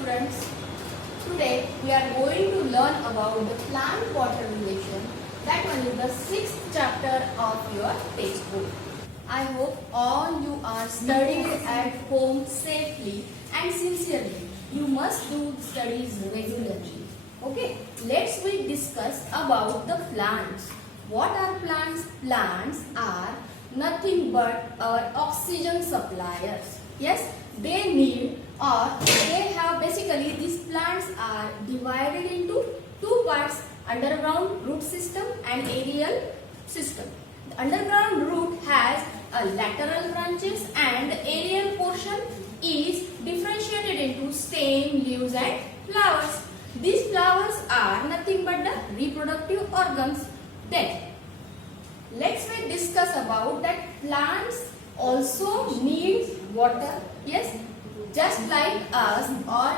students. Today we are going to learn about the plant water relation. That one is the 6th chapter of your textbook. I hope all you are studying at home safely and sincerely. You must do studies regularly. Okay, let's we discuss about the plants. What are plants? Plants are nothing but our oxygen suppliers. Yes, they need or they have basically these plants are divided into two parts: underground root system and aerial system. The underground root has a lateral branches and the aerial portion is differentiated into stem, leaves and flowers. These flowers are nothing but the reproductive organs. Then let's discuss about that plants also need water. Yes, just like us or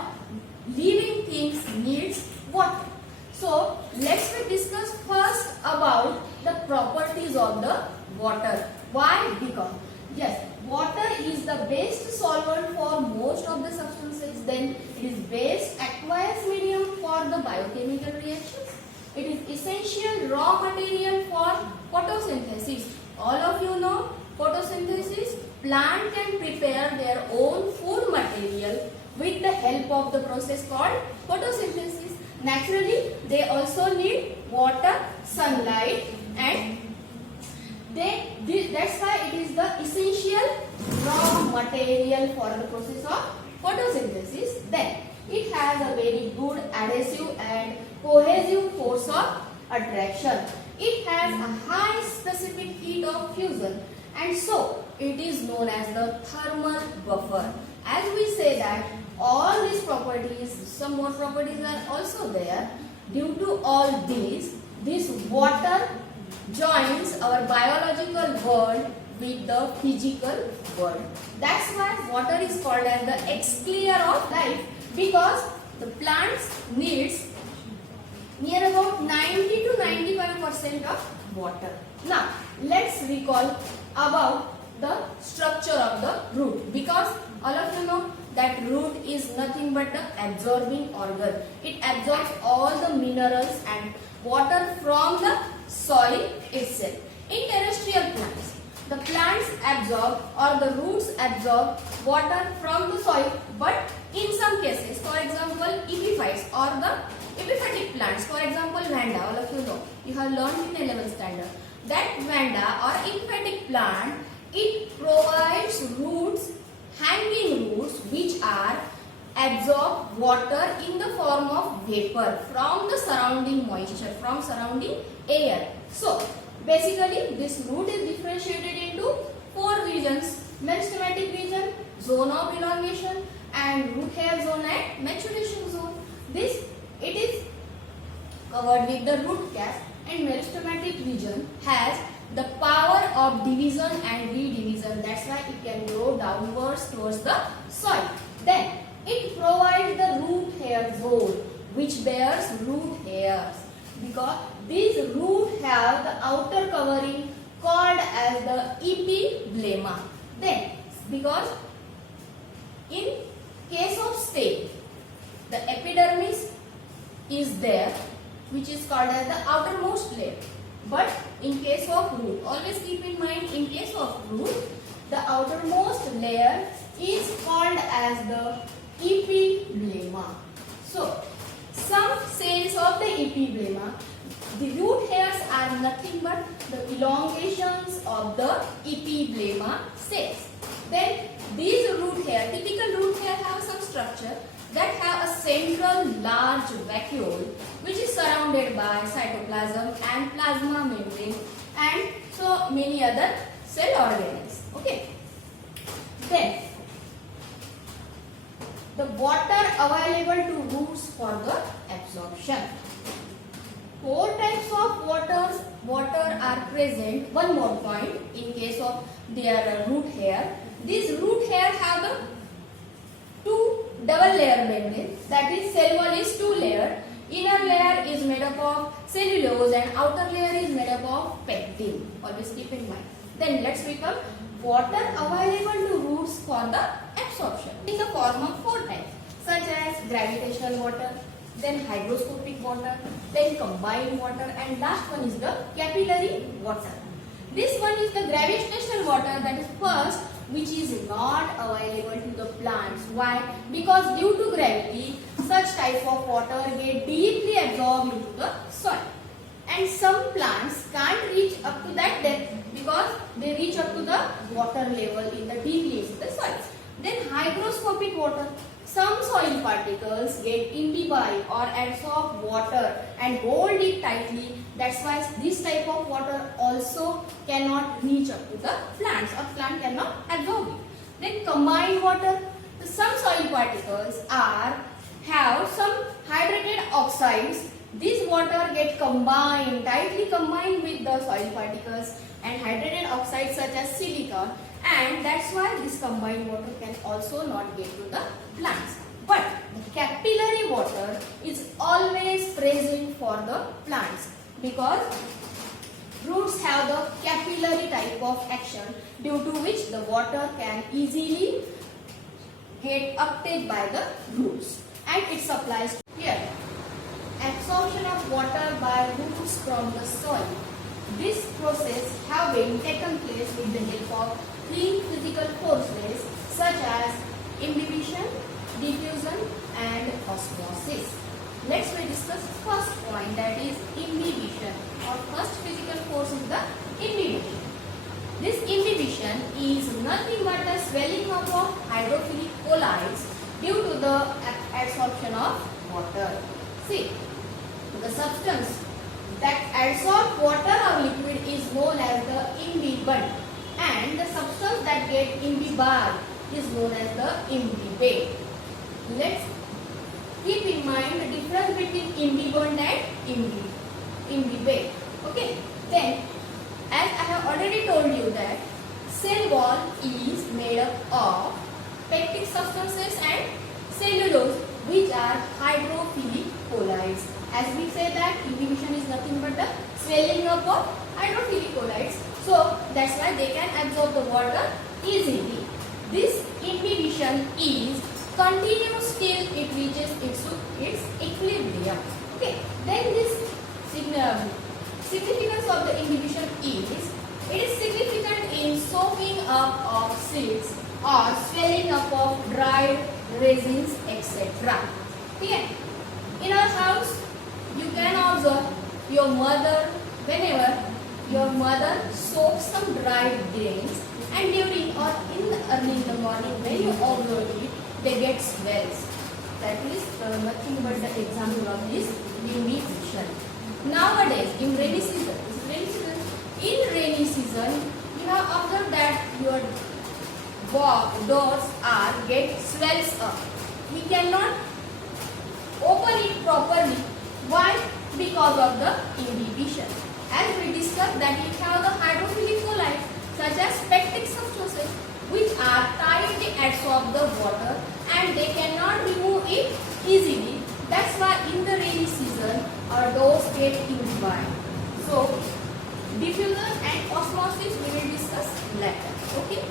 living things needs water. So let's discuss first about the properties of the water. Why? Because yes, water is the best solvent for most of the substances. Then it is best aqueous medium for the biochemical reactions. It is essential raw material for photosynthesis. All of you know photosynthesis. Plant can prepare their own food material with the help of the process called photosynthesis. Naturally, they also need water, sunlight, and that's why it is the essential raw material for the process of photosynthesis. Then it has a very good adhesive and cohesive force of attraction. It has a high specific heat of fusion, and so it is known as the thermal buffer. As we say that all these properties, some more properties are also there. Due to all these, this water joins our biological world with the physical world. That's why water is called as the exchequer of life, because the plants needs near about 90 to 95% of water. Now let's recall about the structure of the root, because all of you know that root is nothing but the absorbing organ. It absorbs all the minerals and water from the soil itself. In terrestrial plants, the plants absorb or the roots absorb water from the soil, but in some cases, for example, epiphytes or the epiphytic plants, for example, vanda, all of you know, you have learned in 11th standard, that vanda or epiphytic plant, it provides roots, hanging roots, which are absorb water in the form of vapor from the surrounding moisture, from surrounding air. So basically this root is differentiated into four regions: meristematic region, zone of elongation, and root hair zone and maturation zone. This it is covered with the root cap, and meristematic region has the power of division and redivision. That's why it can grow downwards towards the soil. Then it provides the root hair zone, which bears root hairs, because these root have the outer covering called as the epiblema. Then because in case of stem, the epidermis is there, which is called as the outermost layer. But in case of root, always keep in mind, in case of root, the outermost layer is called as the epiblema. So some cells of the epiblema, the root hairs are nothing but the elongations of the epiblema cells. Then these root hair, typical root hair, have some structure that have a central large vacuole which is surrounded by cytoplasm and plasma membrane and so many other cell organelles. Okay. Then the water available to roots for the absorption. Four types of water are present. One more point, in case of their root hair. These root hair have the two double layer membrane, that is cell wall is two layer. Inner layer is made up of cellulose and outer layer is made up of pectin. Always keep in mind. Then let's become water available to roots for the absorption in the form of four types, such as gravitational water, then hygroscopic water, then combined water, and last one is the capillary water. This one is the gravitational water, that is first, which is not available to the plants. Why? Because due to gravity, such type of water get deeply absorbed into the soil. And some plants can't reach up to that depth because they reach up to the water level in the deeply into the soil. Then hygroscopic water. Some soil particles get imbibed or absorb water and hold it tightly. That's why this type of water also cannot reach up to the plants, or plant cannot absorb it. Then combined water. Some soil particles have some hydrated oxides. This water get tightly combined with the soil particles and hydrated oxides such as silica, and that's why this combined water can also not get to the plants. But the capillary water is always present for the plants because roots have the capillary type of action, due to which the water can easily get uptake by the roots, and it supplies here. Absorption of water by roots from the soil. This process have been taken place with the help of three physical forces such as imbibition, diffusion, and osmosis. Let's discuss first point, that is imbibition. Our first physical force is the imbibition. This imbibition is nothing but the swelling up of hydrophilic colloids due to the absorption of water. See, the substance that absorbs water or liquid is known as the imbibant, and the substance that get imbibed is known as the imbibate. Let's keep in mind the difference between imbibant and imbibate. Okay. Then, as I have already told you that cell wall is made up of pectic substances and cellulose, which are hydrophilic colloids. As we say that imbibition is nothing but the swelling up of hydrophilic colloids. So that's why they can absorb the water easily. This imbibition is continuous till it reaches its equilibrium. Okay. Then this significance of the imbibition is, it is significant in soaking up of seeds or swelling up of dried resins, etc. Okay. In our house, you can observe your mother, whenever your mother soaks some dried grains, and during or early in the morning when you observe it, they get swells. That is nothing but the example of this imbibition. Nowadays, in rainy season, you have observed that your doors get swells up. We cannot open it properly. Why? Because of the imbibition. As we discussed that it have the hydrophilic colloids such as pectic substances, which are tightly absorb the water and they cannot remove it easily. That's why in the rainy season our doors get imbibed. So diffusion and osmosis we will discuss later. Okay.